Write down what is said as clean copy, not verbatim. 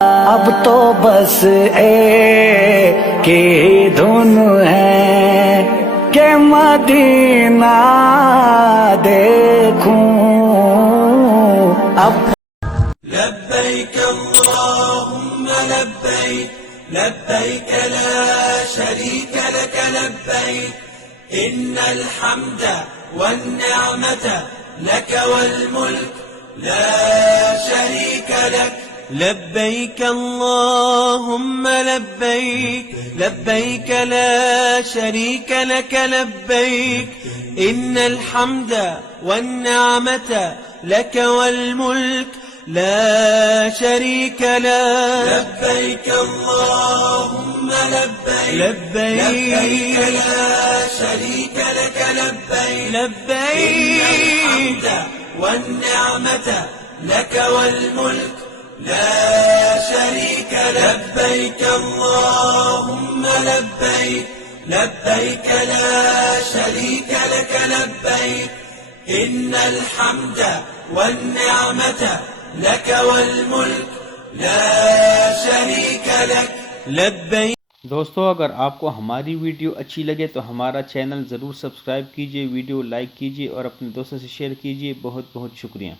अब तो बस एक ही धुन है कि मदीना देखूं अब। लब्बैक अल्लाहुम्मा लब्बैक लब्बैक ला शरीक लक लब्बैक इन्नल हम्दा वन्निअमत लक वल मुल्क ला शरीक लक। لبيك اللهم لبيك لبيك لا شريك لك لبيك إن الحمد والنعمة لك والملك لا شريك لك. لبيك اللهم لبيك لبيك لا شريك لك لبيك لبيك إن الحمد والنعمة لك والملك لا شريك لك. لبيك اللهم لبيك لبيك لا شريك لك لبيك إن الحمد والنعمة لك والملك لا شريك لك. لبيك. दोस्तों, अगर आपको हमारी वीडियो अच्छी लगे तो हमारा चैनल ज़रूर सब्सक्राइब कीजिए, वीडियो लाइक कीजिए और अपने दोस्तों से शेयर कीजिए। बहुत बहुत शुक्रिया।